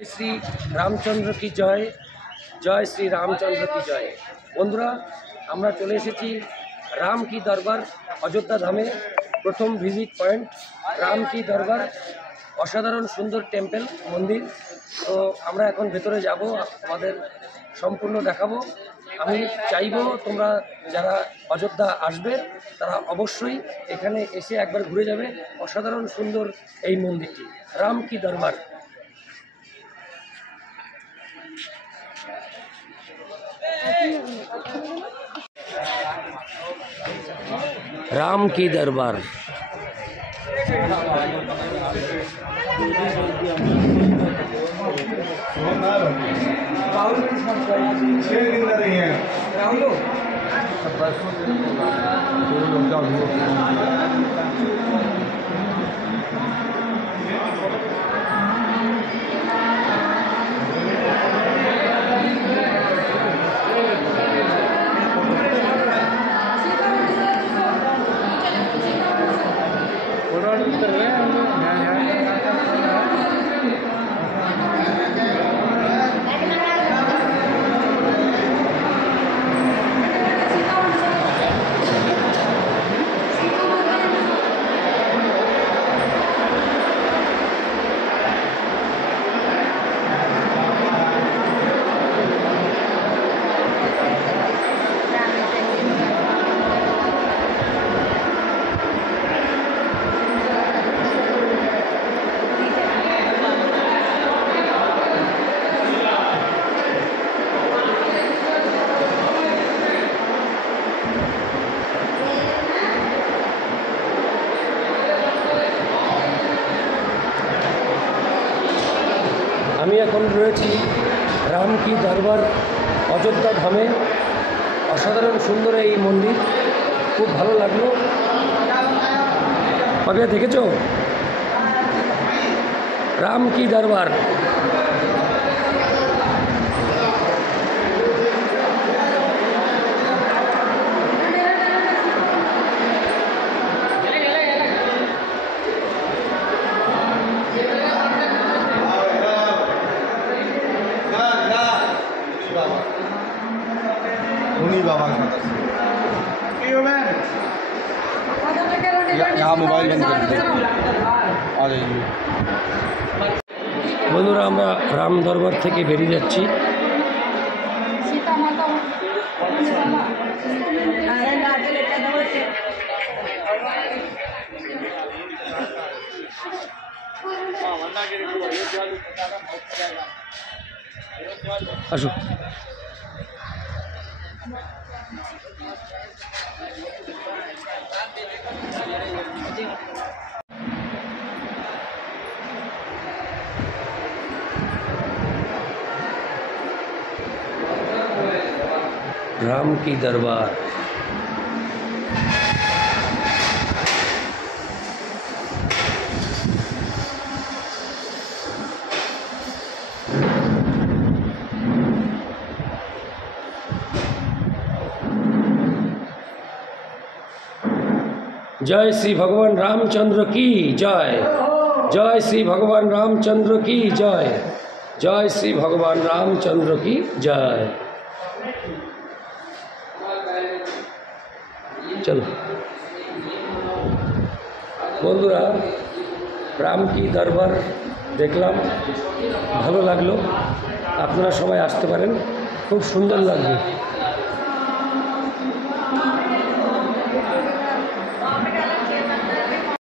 श्री रामचंद्र की जय। जय श्री रामचंद्र की जय। बंधुरा আমরা চলে এসেছি রাম কি দরবার অযোধ্যা ধামে। প্রথম ভিজিট পয়েন্ট রাম কি দরবার, অসাধারণ সুন্দর টেম্পল মন্দির। তো আমরা এখন ভেতরে যাব, আমাদের সম্পূর্ণ দেখাবো। আমি চাইবো তোমরা যারা অযোধ্যা আসবে তারা অবশ্যই এখানে এসে একবার ঘুরে যাবে। অসাধারণ সুন্দর এই মন্দিরটি রাম কি দরবার। राम की दरबार। আমি এখন রয়েছি রাম কি দরবার অযোধ্যা ধামে। অসাধারণ সুন্দর এই মন্দির, খুব ভালো লাগলো। কবে দেখেছো রাম কি দরবার? यहाँ मोबाइल बंद कर दीजिए, आ जाइए। বন্ধুরা আমরা রাম দরবার থেকে বেরিয়ে যাচ্ছি। আসো। राम की दरबार। जय श्री भगवान रामचंद्र की जय। जय श्री भगवान रामचंद्र की जय। जय श्री भगवान रामचंद्र की जय। चलो বন্ধুরা রাম কি দরবার দেখলাম, ভালো লাগলো। আপনারা সবাই আসতে পারেন, খুব সুন্দর লাগবে।